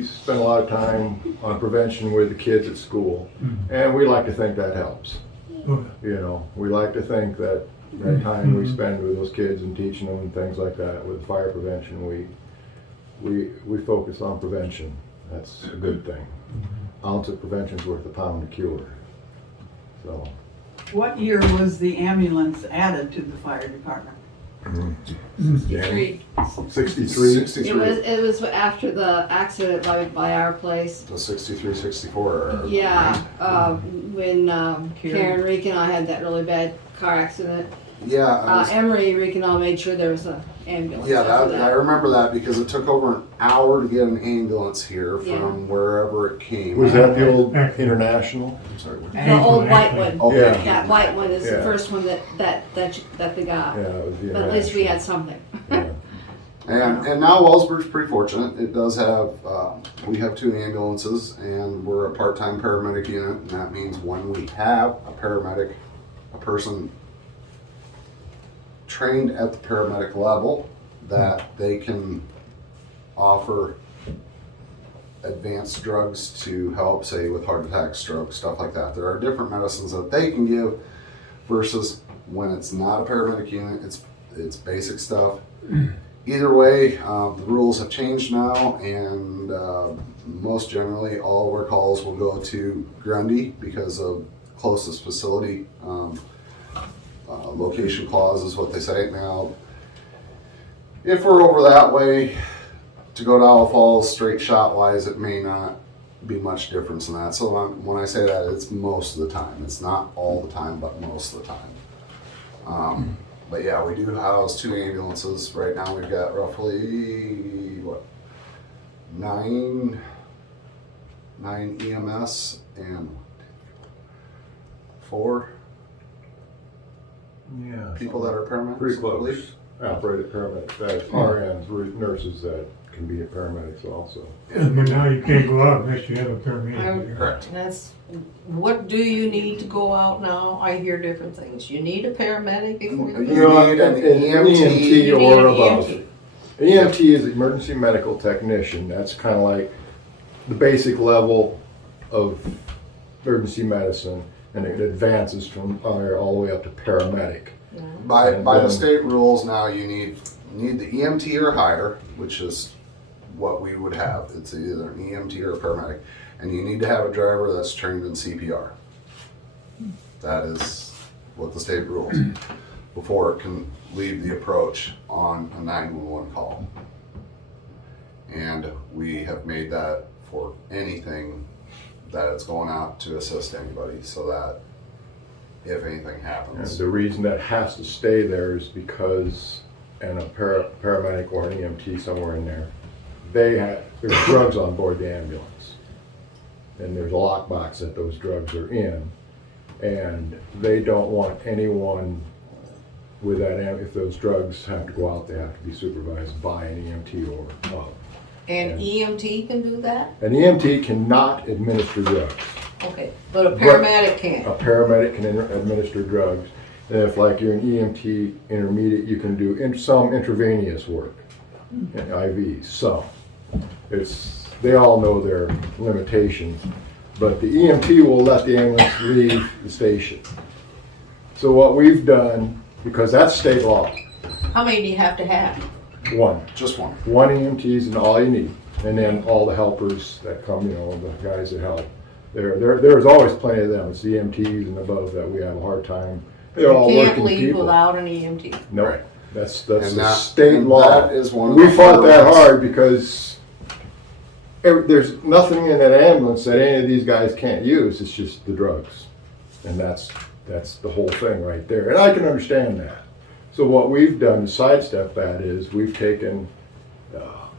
spend a lot of time on prevention with the kids at school, and we like to think that helps. We like to think that time we spend with those kids and teaching them and things like that with fire prevention, we focus on prevention. That's a good thing. Ounce of prevention is worth a pound of cure. So, What year was the ambulance added to the fire department? Three. 63. It was after the accident by our place. The 63, 64. Or, Yeah, when Karen, Reek, and I had that really bad car accident. Yeah. I was- Emery, Reek, and I made sure there was an ambulance. Yeah, after I remember that because it took over an hour to get an ambulance here from wherever it came. Was that the old International? I'm sorry. The old white one. Okay. Yeah. That white one is the Yeah. first one that they got. Yeah, it was the But at least we International. had something. Yeah. And now Wellsburg's pretty fortunate. It does have, we have 2 ambulances and we're a part-time paramedic unit. And that means when we have a paramedic, a person trained at the paramedic level, that they can offer advanced drugs to help, say, with heart attack, stroke, stuff like that. There are different medicines that they can give versus when it's not a paramedic unit, it's basic stuff. Either way, the rules have changed now, and most generally all of our calls will go to Grundy because of closest facility. Location clause is what they say. Now, if we're over that way, to go to Owl Falls straight shot wise, it may not be much difference in that. So when I say that, it's most of the time. It's not all the time, but most of the time. But yeah, we do house 2 ambulances. Right now we've got roughly, 9 EMS and 4 Yeah. people that are paramedics. Pretty I close. believe. Operated paramedics, that's RNs, nurses that can be paramedics also. But now you can't go out unless you have a paramedic. Correct. That's, what do you need to go out now? I hear different things. You need a paramedic before You you need an EMT. You or need an above. EMT. EMT is emergency medical technician. That's kind of like the basic level of emergency medicine, and it advances from there all the way up to paramedic. By And the then- state rules now, you need the EMT or higher, which is what we would have. It's either an EMT or a paramedic, and you need to have a driver that's trained in CPR. That is what the state rules before it can lead the approach on a 911 call. And we have made that for anything that it's going out to assist anybody, so that if anything And happens. the reason that has to stay there is because, and a paramedic or an EMT somewhere in there, there's drugs on board the ambulance. And there's a lockbox that those drugs are in. And they don't want anyone with that, if those drugs have to go out, they have to be supervised by an EMT or above. And EMT can do that? An EMT cannot administer drugs. Okay, but a paramedic can. A paramedic can administer drugs. And if like you're an EMT intermediate, you can do some intravenous work, and IVs, some. They all know their limitations, but the EMT will let the ambulance leave the station. So what we've done, because that's state law, How many do you have to have? Just one. one EMT is all you need, and then all the helpers that come, the guys that help. There's always plenty of them. It's the EMTs and above that we have a hard time. They're all You can't working leave people. without an EMT. No, Right. that's And the that- state and law. that is one of We the fought that hard hard because there's nothing in that ambulance that any of these guys can't use. It's just the drugs, and that's the whole thing right there. And I can understand that. So what we've done to sidestep that is we've taken A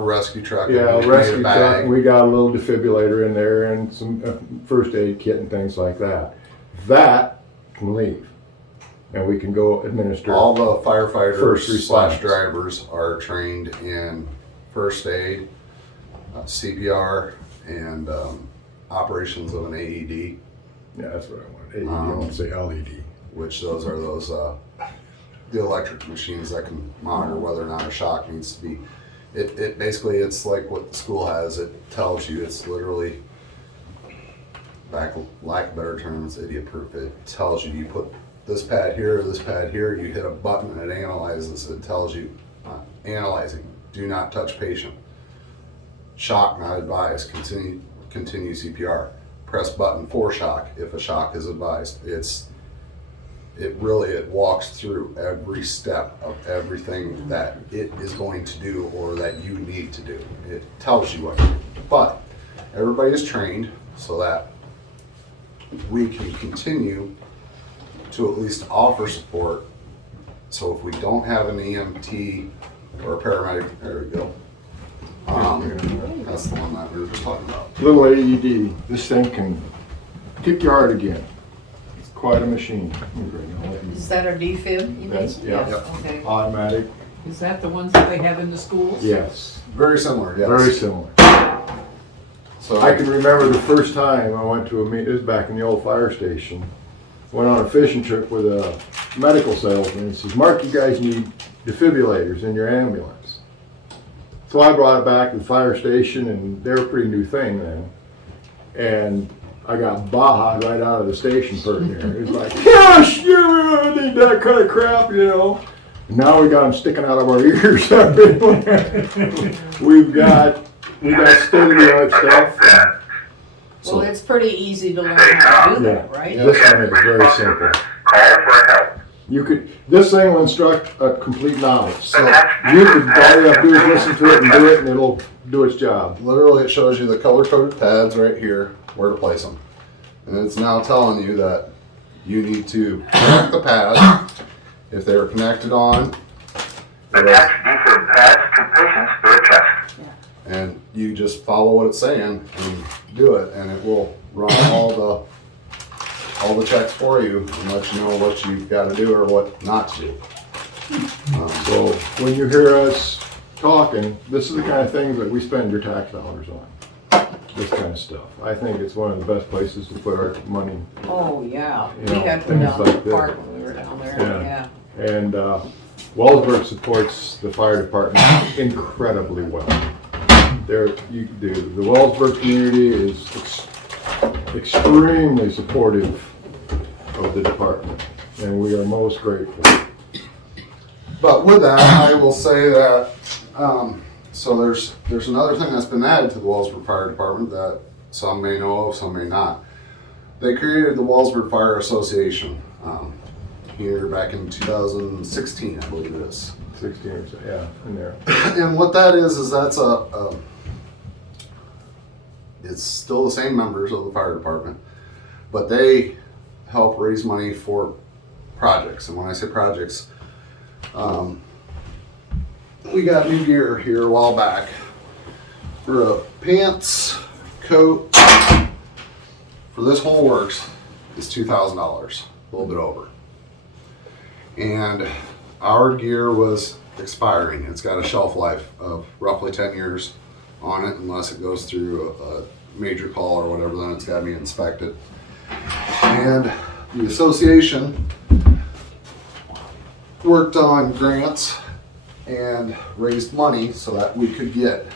rescue truck. a and we made rescue a truck, bag. and we got a little defibrillator in there and some first aid kit and things like that. That can leave, and we can go administer. All the firefighters First / response. drivers are trained in first aid, CPR, and operations of an AED, Yeah, that's what I want. AED, I want to say LED. which those are the electric machines that can monitor whether or not a shock needs to be. It basically, it's like what the school has. It tells you, it's literally, lack of better terms, idiot proof. It tells you put this pad here, you hit a button and it analyzes. It tells you, analyzing, do not touch patient. Shock not advised, continue CPR. press button for shock if a shock is advised. It walks through every step of everything that it is going to do or that you need to do. It tells you what to do. But everybody is trained so that we can continue to at least offer support. So if we don't have an EMT or a paramedic, there we go. That's the one that we were just talking about. Little AED, this thing can kick your heart again. It's quite a machine. Is that a defib, you mean? That's, yeah. Yes, okay. Automatic, Is that the ones that they have in the schools? yes, Very similar, yes. very similar. So I can remember the first time I went to a meet, this was back in the old fire station. Went on a fishing trip with a medical salesman. He says, Mark, you guys need defibrillators in your ambulance. So I brought it back to the fire station, and they were a pretty new thing then. And I got baja right out of the station putting there. It's like, gosh, I need that kind of crap, you know. And now we got them sticking out of our ears everywhere. We've got state-of-the-art stuff. Well, it's pretty easy to learn how to do that, right? This one is very simple. This thing will instruct a complete novice. So all you have to do is listen to it and do it, and it'll do its job. literally it shows you the color-coded pads right here, where to place them. And it's now telling you that you need to connect the pad. If they were connected on, and you just follow what it's saying and do it, and it will run all the checks for you and let you know what you've got to do or what not to do. So when you hear us talking, this is the kind of things that we spend your tax dollars on. This kind of stuff. I think it's one of the best places to put our money. Oh, yeah. You We know, had to things down like the that. park when we were down there, Yeah. yeah. And Wellsburg supports the fire department incredibly well. The Wellsburg community is extremely supportive of the department, and we are most grateful. But with that, I will say that, so there's another thing that's been added to the Wellsburg Fire Department that some may know of, some may not. They created the Wellsburg Fire Association here back in 2016, I believe it is. 16 or so, yeah, in there. And what that is that's it's still the same members of the fire department, but they help raise money for projects. And when I say projects, we got new gear here a while back for pants, coat, for this whole works is $2,000, a little bit over. And our gear was expiring. It's got a shelf life of roughly 10 years on it, unless it goes through a major call or whatever, then it's got to be inspected. And the association worked on grants and raised money so that we could get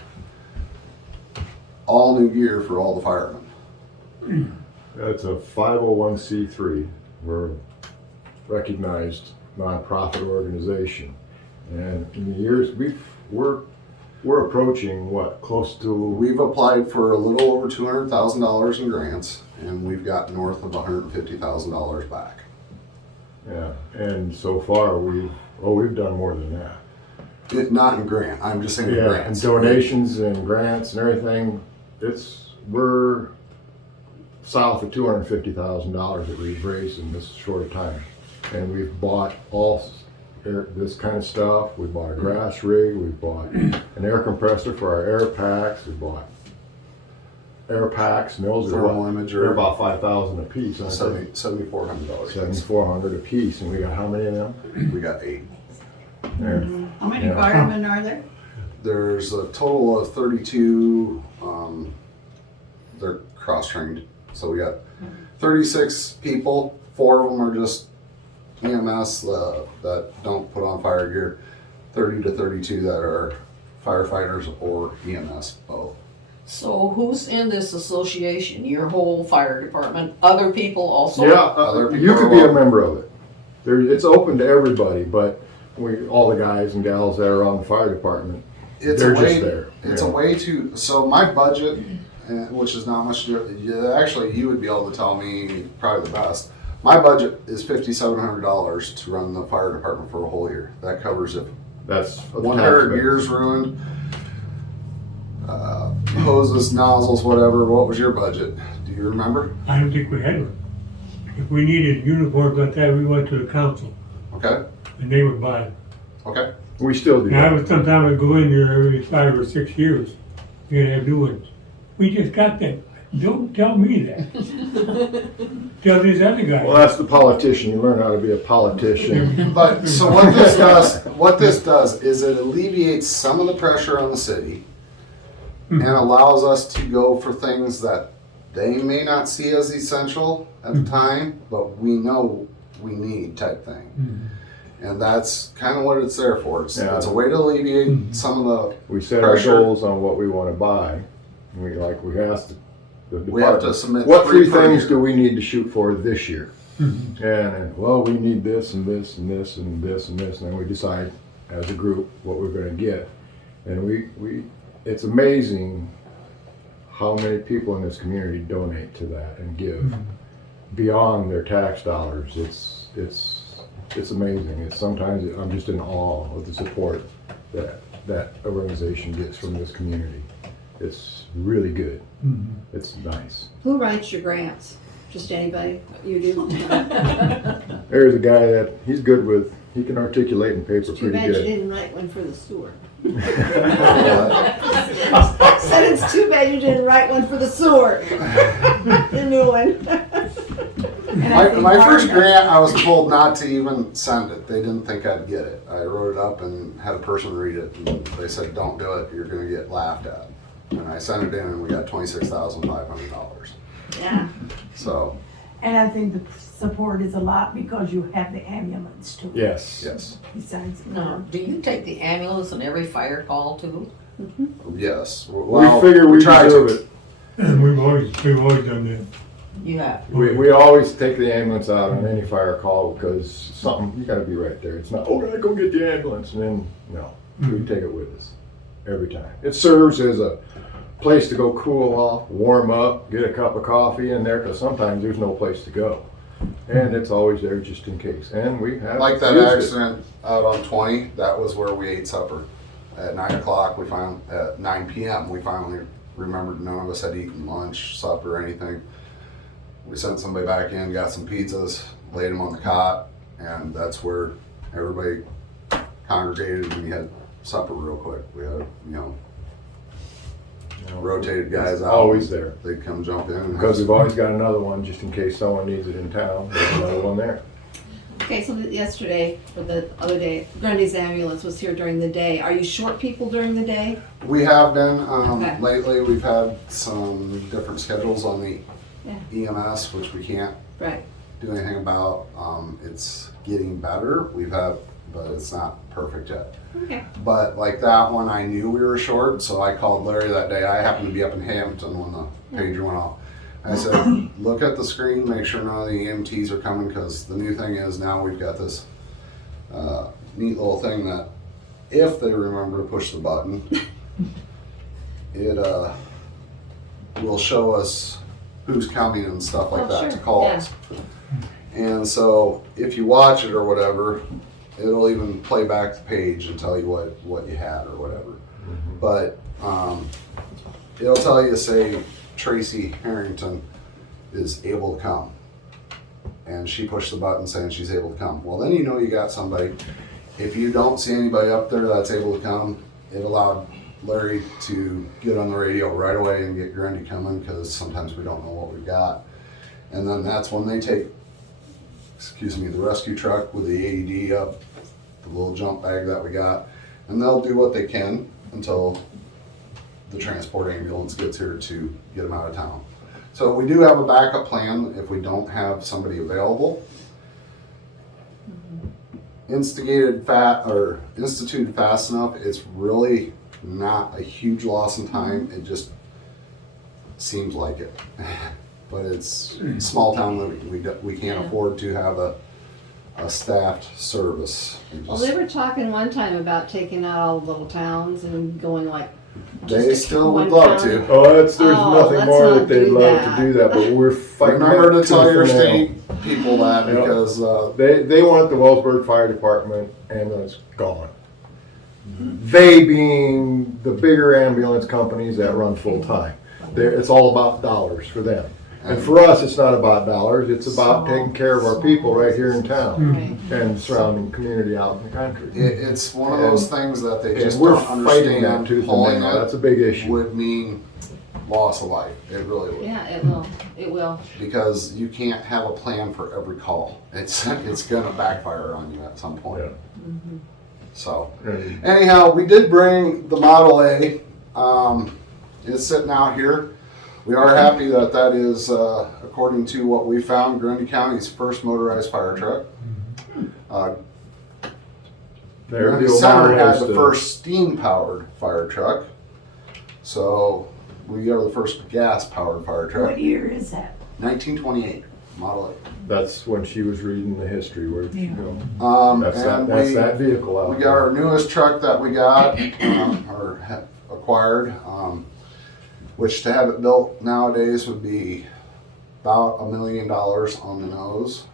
all new gear for all the firemen. That's a 501c3. We're a recognized nonprofit organization. And in the years, we're approaching what, close to... We've applied for a little over $200,000 in grants, and we've got north of $150,000 back. Yeah, and so far we've done more than that. Not in grant, I'm just saying Yeah, grants. and donations and grants and everything, we're south of $250,000 that we've raised in this short time. And we've bought this kind of stuff. We bought a grass rig, we bought an air compressor for our air packs, we bought air packs, and those are Thermal what? imager. They're about $5,000 a piece, aren't they? $7,400. $7,400 a piece, and we got how many of them? We got 8. There. How many Yeah. firemen are there? There's a total of 32. They're cross-trained, so we got 36 people. 4 of them are just EMS that don't put on fire gear. 30 to 32 that are firefighters or EMS both. So who's in this association? Your whole fire department? Other people also? Yeah, Other people you could are be a welcome. member of it. It's open to everybody, but all the guys and gals that are on the fire department, It's they're a way, just there. It's Yeah. a way to. So my budget, which is not much. Actually, you would be able to tell me probably the best. My budget is $5,700 to run the fire department for a whole year. That covers if That's 100 gears ruined, hoses, nozzles, whatever. What was your budget? Do you remember? I don't think we had one. If we needed uniforms like that, we went to the council Okay. and they would buy them. Okay. We still do And I that. would sometimes go in there every 5 or 6 years and have new ones. We just got them. Don't tell me that. Tell these other guys. Well, that's the politician. You learn how to be a politician. But so what this does is it alleviates some of the pressure on the city and allows us to go for things that they may not see as essential at the time, but we know we need type thing. And that's kind of what it's there for. It's a way to alleviate some of We set pressure. our goals on what we want to buy. And we asked the We have to department, submit what 3 three per things year. do we need to shoot for this year? And well, we need this and this and this and this and this, and then we decide as a group what we're going to get. And we it's amazing how many people in this community donate to that and give beyond their tax dollars. It's amazing. It's sometimes I'm just in awe of the support that organization gets from this community. It's really good. It's nice. Who writes your grants? Just anybody? You do? There's a guy that he's good with. He can articulate in paper Too pretty bad you good. didn't write one for the sewer. Said it's too bad you didn't write one for the sewer. The new one. And I think My part first of it- grant, I was told not to even send it. They didn't think I'd get it. I wrote it up and had a person read it, and they said, "Don't do it. You're going to get laughed at." And I sent it in, and we got $26,500. Yeah. So And I think the support is a lot because you have the ambulance too. Yes. yes, Besides, Now, do you take the ambulance in every fire call too? yes. We figure we try deserve to. it. And we've always done that. You have. We always take the ambulance out on any fire call because something, you gotta be right there. It's not, oh, I go get the ambulance, and then, no, we take it with us every time. It serves as a place to go cool off, warm up, get a cup of coffee in there, because sometimes there's no place to go. And it's always there just in case. And we have. Like that used it. accident out on 20, that was where we ate supper. At 9 o'clock, at 9 p.m., we finally remembered none of us had eaten lunch, supper, or anything. We sent somebody back in, got some pizzas, laid them on the cot, and that's where everybody congregated and we had supper real quick. We had, rotated guys out. Always there. They'd come jump in. And Because we've always got another one just in case someone needs it in town. There's another one there. Okay, so yesterday, or the other day, Grundy's ambulance was here during the day. Are you short people during the day? We have been, Okay. lately we've had some different schedules on the Yeah. EMS, which we can't Right. do anything about. It's getting better. But it's not perfect yet. Okay. But like that one, I knew we were short, so I called Larry that day. I happened to be up in Hampton when the pager went off. I said, look at the screen, make sure none of the EMTs are coming, because the new thing is now we've got this neat little thing that if they remember to push the button, it will show us who's coming and stuff like Oh, that sure. to calls. And so if you watch it or whatever, it'll even play back the page and tell you what you had or whatever. But it'll tell you, say, Tracy Harrington is able to come. And she pushed the button saying she's able to come. Well, then you know you got somebody. If you don't see anybody up there that's able to come, it allowed Larry to get on the radio right away and get Grundy coming, because sometimes we don't know what we've got. And then that's when they take, the rescue truck with the AED up, the little jump bag that we got, and they'll do what they can until the transport ambulance gets here to get them out of town. So we do have a backup plan if we don't have somebody available. Instituted fast enough, it's really not a huge loss in time. It just seems like it. But it's small town living. We can't afford to have a staffed service. Well, they were talking one time about taking out all the little towns and going like They still would one love county? to. Oh, there's Oh, nothing let's more not that they'd do love that. to do that, but we're fighting. Remember that to tell tooth your and nail. state people that Yep. because They want the Wellsburg Fire Department ambulance gone. They being the bigger ambulance companies that run full time. It's all about dollars for them. And for us, it's not about dollars, it's about taking care of our people right here in town Right. and surrounding community out in the country. it's one of those things that they And just we're don't fighting that understand. tooth and Pulling nail, that's a it big issue. would mean loss of life. It really would. Yeah, it will, it will. Because you can't have a plan for every call. It's gonna backfire on you at some point. Yeah. So And anyhow, we did bring the Model A. It's sitting out here. We are happy that that is, according to what we found, Grundy County's first motorized fire truck. There's Grundy the old Center Model A had the still. first steam-powered fire truck. So we are the first gas-powered fire truck. What year is that? 1928 Model That's when she was reading the history where, you know, A. that's And that vehicle out we there. got our newest truck that we got, or have acquired, which to have it built nowadays would be about $1 million on the nose.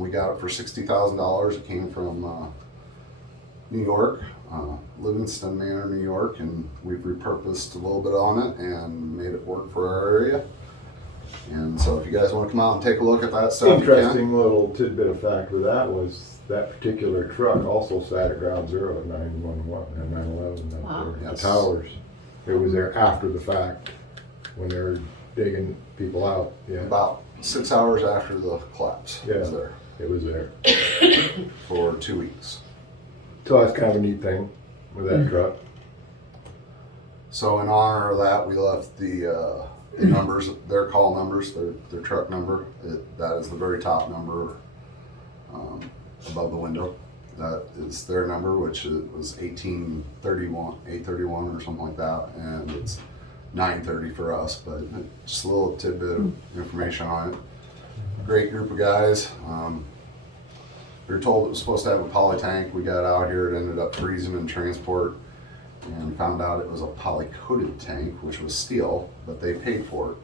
We got it for $60,000. It came from New York, Livingston Manor, New York, and we've repurposed a little bit on it and made it work for our area. And so if you guys want to come out and take a look at that stuff, you can. Interesting little tidbit of fact with that was that particular truck also sat at ground zero at 911 and 9/11 Wow. up there, Yes. the towers. It was there after the fact when they were digging people out. Yeah, About 6 hours after the collapse, it was Yeah. there it was there. for 2 weeks. So that's kind of a neat thing with that truck. So in honor of that, we left the numbers, their call numbers, their truck number. That is the very top number above the window. That is their number, which was 831 or something like that, and it's 930 for us. But just a little tidbit of information on it. Great group of guys. We were told it was supposed to have a poly tank. We got out here, it ended up freezing in transport, and found out it was a poly-coated tank, which was steel, but they paid for it.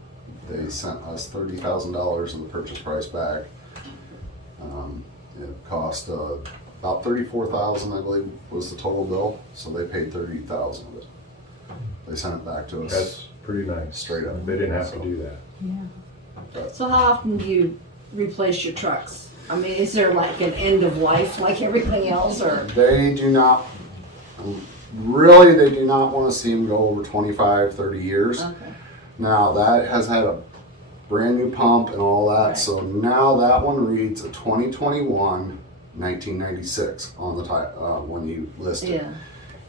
They sent us $30,000 of the purchase price back. It cost about $34,000, I believe, was the total bill, so they paid $30,000 of it. They sent it back to us That's pretty nice. straight up. They didn't have to do that. So how often do you replace your trucks? I mean, is there like an end of life like everything else, or? They do not, really, they do not want to see them go over 25, 30 years. Okay. Now, that has had a brand new pump and all that, Right. so now that one reads a 2021 1996 on the when you list it. Yeah.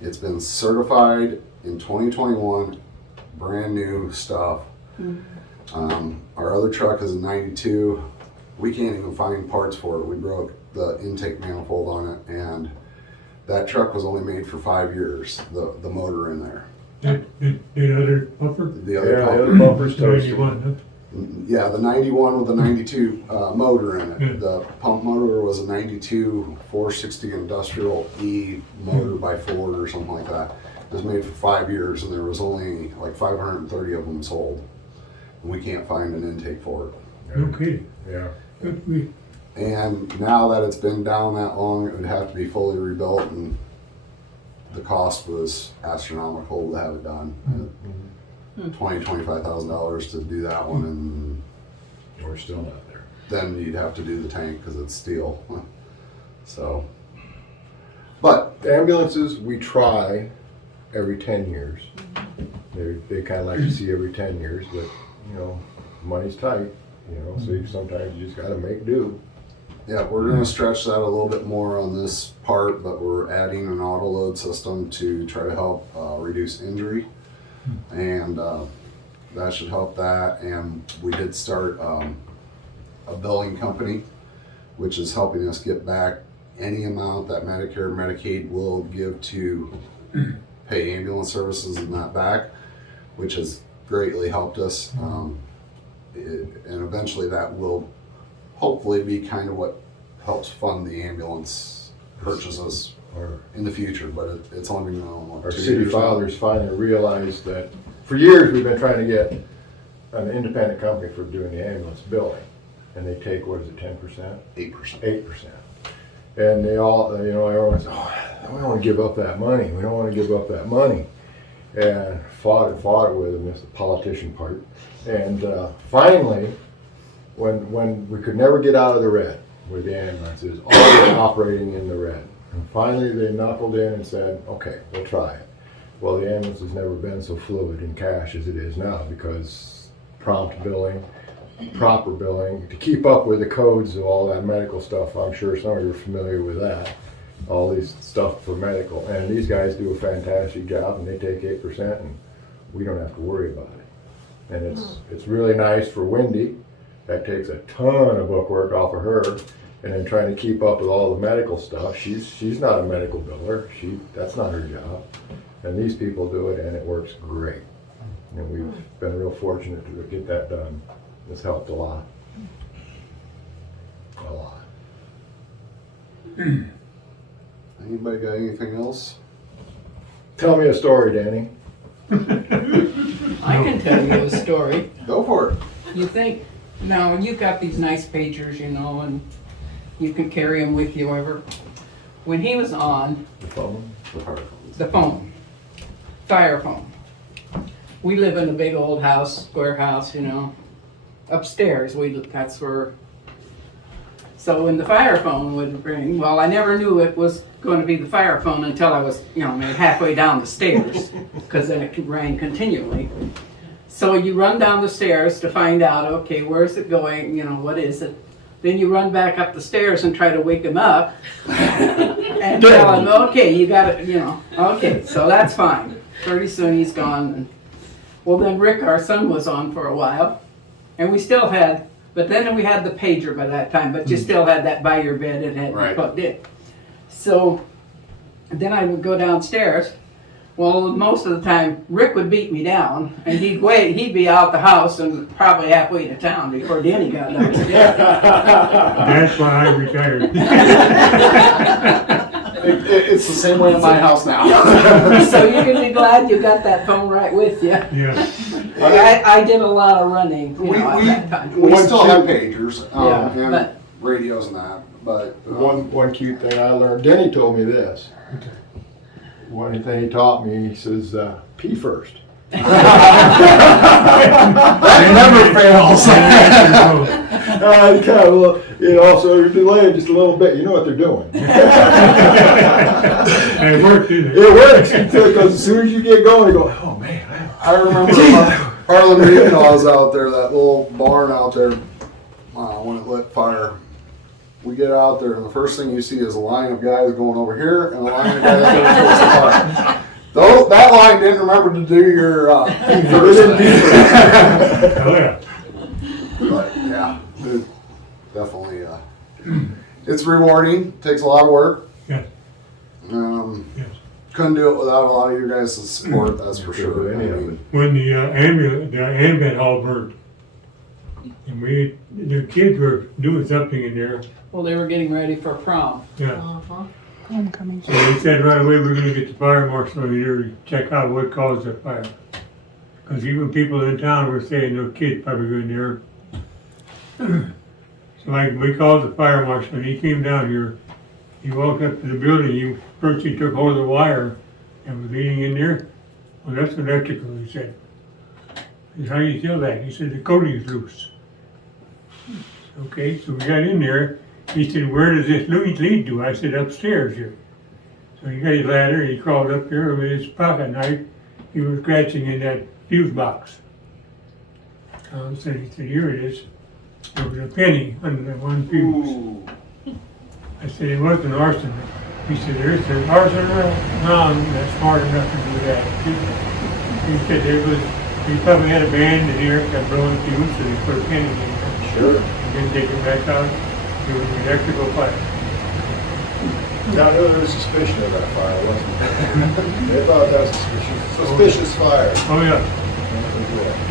It's been certified in 2021, brand new stuff. Our other truck is a 92. We can't even find parts for it. We broke the intake manifold on it, and that truck was only made for 5 years, the motor in there. The other bumper? The other Yeah, pump. the other bumper's toasted. 91, Yeah, the 91 with the 92 motor in it. Hmm. The pump motor was a 92 460 Industrial E motor by Ford or something like that. It was made for 5 years, and there was only like 530 of them sold. And we can't find an intake for it. huh? No kidding. Yeah. Good grief. And now that it's been down that long, it would have to be fully rebuilt, and the cost was astronomical to have it done. $25,000 to do that one, and We're still not there. then you'd have to do the tank because it's steel. So, but The ambulances, we try every 10 years. They kind of like to see every 10 years, but, you know, money's tight, you know, so sometimes you just got to make do. yeah, we're going to stretch that a little bit more on this part, but we're adding an auto load system to try to help reduce injury, and that should help that. And we did start a billing company, which is helping us get back any amount that Medicare, Medicaid will give to pay ambulance services and that back, which has greatly helped us. And eventually that will hopefully be kind of what helps fund the ambulance purchases in the future, but it's only been what, Our 2 city years now? fathers finally realized that, for years, we've been trying to get an independent company for doing the ambulance billing. And they take, what is it, 10%? 8%. 8%. And they all, everyone's, oh, we don't want to give up that money. We don't want to give up that money. And fought it with them, that's the politician part. And finally, when we could never get out of the red with the ambulances, always operating in the red. And finally, they knuckled in and said, okay, we'll try it. Well, the ambulance has never been so fluid in cash as it is now, because prompt billing, proper billing, to keep up with the codes of all that medical stuff. I'm sure some of you are familiar with that. All these stuff for medical. And these guys do a fantastic job, and they take 8%, and we don't have to worry about it. And it's really nice for Wendy. That takes a ton of bookwork off of her. And then trying to keep up with all the medical stuff. She's not a medical biller. That's not her job. And these people do it, and it works great. And we've been real fortunate to get that done. It's helped a lot. A lot. Anybody got anything else? Tell me a story, Danny. I can tell you a story. Go for it. You think, now you've got these nice pagers, and you can carry them with you wherever. When he was on The phone. the phone, fire phone, we live in a big old house, square house, upstairs. That's where. So when the fire phone would ring, well, I never knew it was going to be the fire phone until I was, maybe halfway down the stairs, because then it rang continually. So you run down the stairs to find out, okay, where's it going? What is it? Then you run back up the stairs and try to wake him up and tell him, okay, you got it, okay, so that's fine. Pretty soon he's gone. Well, then Rick, our son, was on for a while, and we still had, but then we had the pager by that time, but you still had that by your bed and had Right. it plugged in. So then I would go downstairs. Well, most of the time, Rick would beat me down, and he'd be out the house and probably halfway to town before Danny got downstairs. That's why I retired. It's the same way in my house now. So you can be glad you got that phone right with you. Yeah. I did a lot of running, at that time. We still have pagers Yeah, and but- radios and that, but One cute thing I learned, Denny told me this. One thing he taught me, he says, pee first. that never fails. So you're delayed just a little bit, you know what they're doing. It worked, didn't it? It works, because as soon as you get going, you go, oh man. I remember Harlan Reed, I was out there, that little barn out there, when it lit fire. We get out there, and the first thing you see is a line of guys going over here, and a line of guys going towards the fire. Though that line didn't remember to do your first thing. Oh, yeah. But yeah, it definitely, it's rewarding. Takes a lot of work. Yes. Yes. Couldn't do it without a lot of your guys' support. That's for Couldn't do sure. any of it. When the ambulance all burned, and the kids were doing something in there. Well, they were getting ready for prom. Yeah. Uh-huh. Homecoming. So they said right away, we're gonna get the fire marshal in here to check out what caused the fire. Because even people in town were saying no kids probably go in there. So we called the fire marshal, and he came down here. He walked up to the building, first he took hold of the wire and was leading in there. Well, that's electrical, he said. He said, how do you feel that? He said, the coating's loose. Okay, so we got in there. He said, where does this lead to? I said, upstairs here. So he got his ladder, and he crawled up there with his pocket knife. He was scratching in that fuse box. So he said, here it is. There was a penny under that one fuse. I said, it wasn't arson. He said, there's an arson around that's smart enough to do that. He said, he probably had a band in here that blowing the fuse, so they put a penny in there. Sure. And then take it back out. It was an electrical fire. Now, there was suspicion of that fire, wasn't there? They thought that was suspicious fire. Oh, yeah.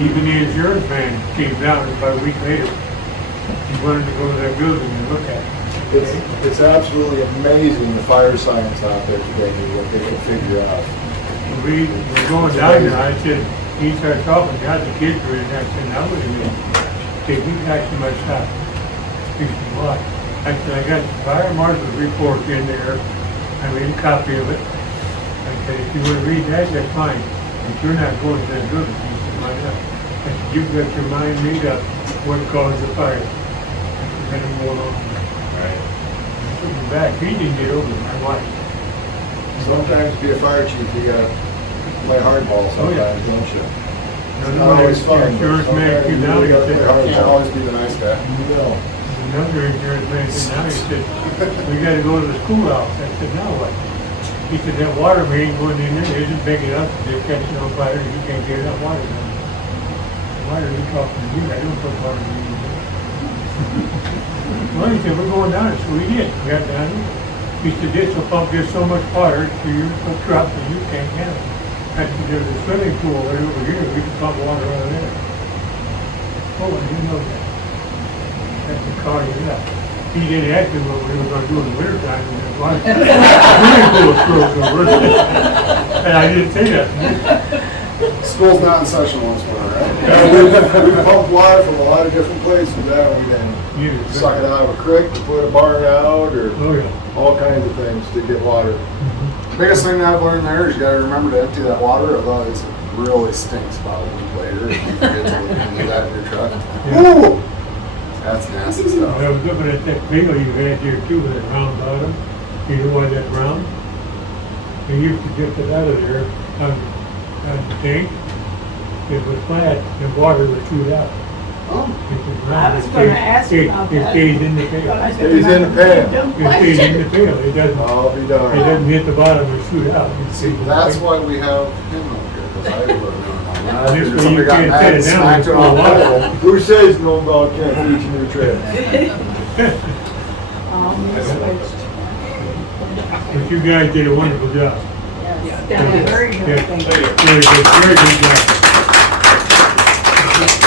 Even the insurance man came down about a week later. He wanted to go to that building and look at it. It's absolutely amazing the fire science out there today, what they can figure out. We were going down there, I said, he started talking, God, the kids were in there, I said, now wait a minute. I said, we got too much stuff. He said, what? I said, I got the fire marshal's report in there, I made a copy of it. I said, if you want to read that, that's fine, but you're not going to that good. He said, why not? I said, you've got your mind made up what caused the fire. I said, let him go along. Right. I took him back, he didn't get over it, my wife. Sometimes to be a fire chief, you gotta play hardball Oh, yeah. sometimes, don't you? Another Not one, always fun, but insurance man sometimes came you down, really he gotta play said, hardball. Can't always be the nice guy. No. another insurance man came down, he said, we gotta go to the schoolhouse. I said, now what? He said, that water main going in there, they just big enough, they're catching on fire, you can't get enough water down there. Why are you talking to me? I don't put water main in there. Well, he said, we're going down it, so we did, we got down there. He said, this will pump just so much water to your truck that you can't handle. I said, there's a swimming pool right over here, we can pump water out of there. Oh, I didn't know that. That's the car you left. He didn't ask me what we were gonna do in the winter time, and it was swimming pool froze over. And I didn't say that. School's not in session once more, right? We've pumped water from a lot of different places, haven't we? Then You, suck it out of a creek to put a barn out, or oh, yeah. all kinds of things to get water. Biggest thing that I've learned there is you gotta remember to empty that water, otherwise it really stinks about a week later if you forget to empty that in your truck. Woo! That's nasty I stuff. was looking at that video you had here too, with that round bottom. You know why that round? They used to get it out of there on the tank. It was flat, the water would shoot out. Oh, If it's I round, was it gonna stays- ask you about It that. stays in the But I pail. said, Stays in the pan. dumb It stays in question. the pail. It doesn't, I'll be it darned. doesn't hit the bottom and shoot out. It see, stays in the that's pail. why we have him over here, because I would have known This that. way you Somebody got can't mad set and it down smacked it with on the water. wall. Who says no dog can't reach a new trail? You switched. But you guys did a wonderful job. Yeah, very good, Yeah. thank you. Very good job.